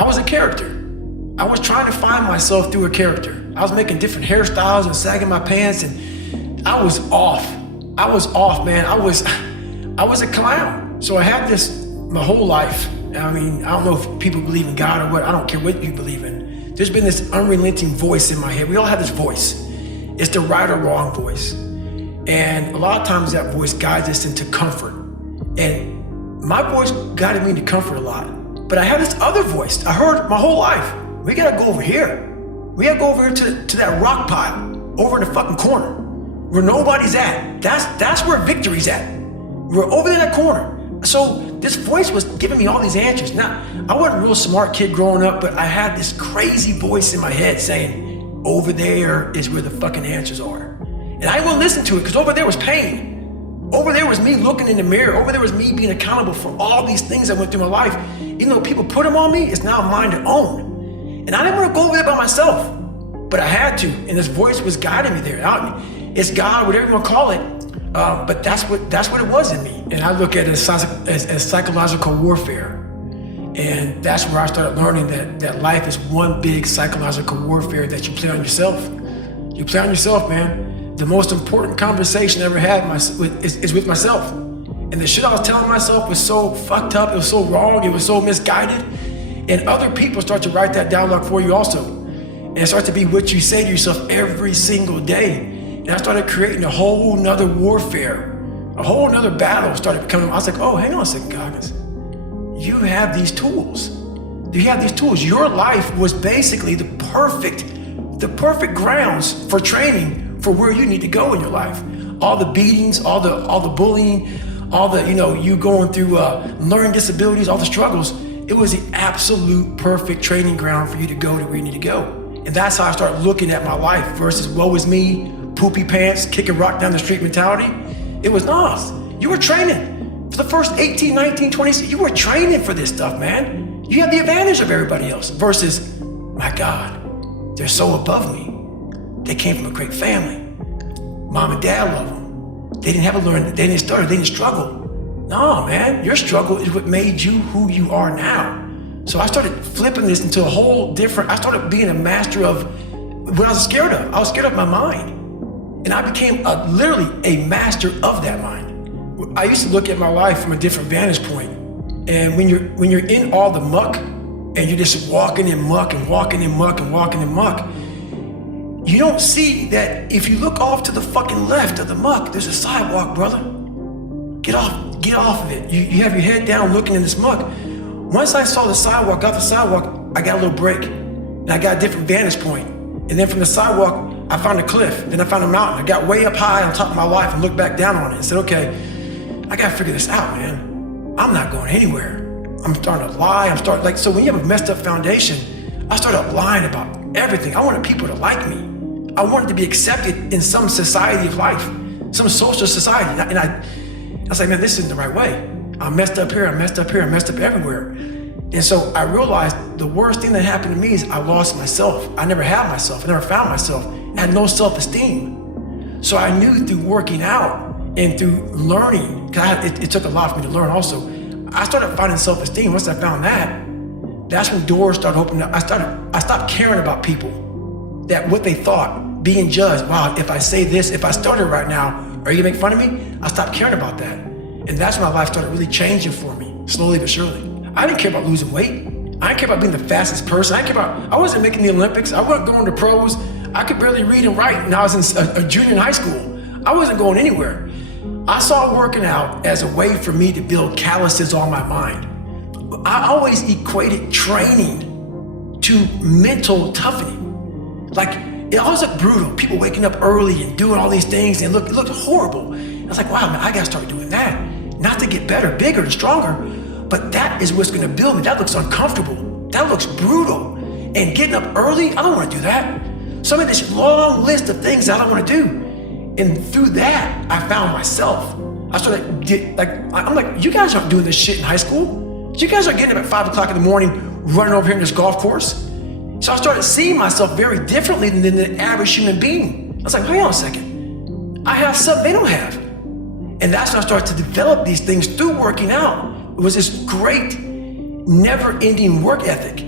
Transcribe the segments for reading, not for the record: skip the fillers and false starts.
I was a character. I was trying to find myself through a character. I was making different hairstyles and sagging my pants, and I was off. I was off, man. I was a clown. So I had this my whole life. I mean, I don't know if people believe in God or what. I don't care what you believe in. There's been this unrelenting voice in my head. We all have this voice. It's the right or wrong voice. And a lot of times that voice guides us into comfort. And my voice guided me into comfort a lot. But I had this other voice. I heard my whole life, we gotta go over here. We gotta go over here to that rock pile, over in the fucking corner, where nobody's at. That's where victory's at. We're over in that corner. So this voice was giving me all these answers. Now, I wasn't a real smart kid growing up, but I had this crazy voice in my head saying, over there is where the fucking answers are. And I wouldn't listen to it because over there was pain. Over there was me looking in the mirror. Over there was me being accountable for all these things that went through my life. Even though people put them on me, it's now mine to own. And I didn't want to go over there by myself, but I had to. And this voice was guiding me there. It's God, whatever you want to call it. But that's what it was in me. And I look at it as psychological warfare. And that's where I started learning that life is one big psychological warfare that you play on yourself. You play on yourself, man. The most important conversation I ever had is with myself. And the shit I was telling myself was so fucked up, it was so wrong, it was so misguided. And other people start to write that dialogue for you also. And it starts to be what you say to yourself every single day. And I started creating a whole nother warfare, a whole nother battle started becoming. I was like, oh, hang on a second, Goggins. You have these tools. You have these tools. Your life was basically the perfect grounds for training for where you need to go in your life. All the beatings, all the bullying, all the, you going through learning disabilities, all the struggles. It was the absolute perfect training ground for you to go to where you need to go. And that's how I started looking at my life versus woe is me, poopy pants, kicking rock down the street mentality. It was nice. You were training. For the first 18, 19, 20, you were training for this stuff, man. You had the advantage of everybody else versus, my God, they're so above me. They came from a great family. Mom and dad love them. They didn't have to learn, they didn't stutter, they didn't struggle. No, man, your struggle is what made you who you are now. So I started flipping this into a whole different, I started being a master of what I was scared of. I was scared of my mind. And I became literally a master of that mind. I used to look at my life from a different vantage point. And when you're in all the muck and you're just walking in muck and walking in muck and walking in muck, you don't see that if you look off to the fucking left of the muck, there's a sidewalk, brother. Get off of it. You have your head down looking in this muck. Once I saw the sidewalk, got the sidewalk, I got a little break. And I got a different vantage point. And then from the sidewalk, I found a cliff. Then I found a mountain. I got way up high on top of my life and looked back down on it and said, okay, I gotta figure this out, man. I'm not going anywhere. I'm starting to lie. So when you have a messed up foundation, I started lying about everything. I wanted people to like me. I wanted to be accepted in some society of life, some social society. And I was like, man, this isn't the right way. I messed up here, I messed up here, I messed up everywhere. And so I realized the worst thing that happened to me is I lost myself. I never had myself, I never found myself. I had no self-esteem. So I knew through working out and through learning, because it took a lot for me to learn also, I started finding self-esteem. Once I found that, that's when doors started opening up. I stopped caring about people, that what they thought, being judged. Wow, if I say this, if I started right now, are you gonna make fun of me? I stopped caring about that. And that's when my life started really changing for me, slowly but surely. I didn't care about losing weight. I didn't care about being the fastest person. I wasn't making the Olympics. I wasn't going to pros. I could barely read and write when I was a junior in high school. I wasn't going anywhere. I saw working out as a way for me to build calluses on my mind. I always equated training to mental toughening. Like, it always looked brutal. People waking up early and doing all these things, and it looked horrible. I was like, wow, man, I gotta start doing that. Not to get better, bigger, and stronger, but that is what's gonna build me. That looks uncomfortable. That looks brutal. And getting up early, I don't wanna do that. So I made this long list of things that I don't wanna do. And through that, I found myself. I started, I'm like, you guys aren't doing this shit in high school. You guys are getting up at 5 o'clock in the morning, running over here in this golf course. So I started seeing myself very differently than the average human being. I was like, hang on a second. I have something they don't have. And that's when I started to develop these things through working out. It was this great, never-ending work ethic.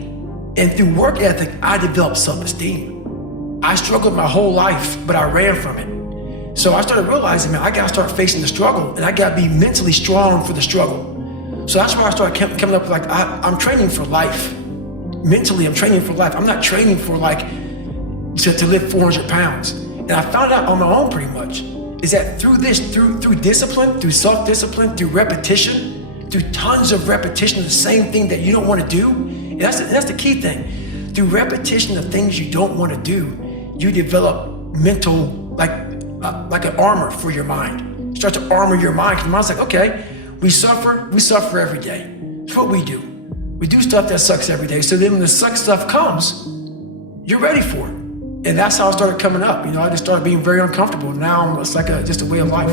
And through work ethic, I developed self-esteem. I struggled my whole life, but I ran from it. So I started realizing, man, I gotta start facing the struggle, and I gotta be mentally strong for the struggle. So that's why I started coming up with like, I'm training for life. Mentally, I'm training for life. I'm not training for like, to lift 400 pounds. And I found out on my own pretty much, is that through discipline, through self-discipline, through repetition, through tons of repetition of the same thing that you don't want to do, and that's the key thing. Through repetition of things you don't want to do, you develop mental, like an armor for your mind. Start to armor your mind, because your mind's like, okay, we suffer every day. It's what we do. We do stuff that sucks every day. So then when the suck stuff comes, you're ready for it. And that's how I started coming up. I just started being very uncomfortable. Now it's like just a way of life.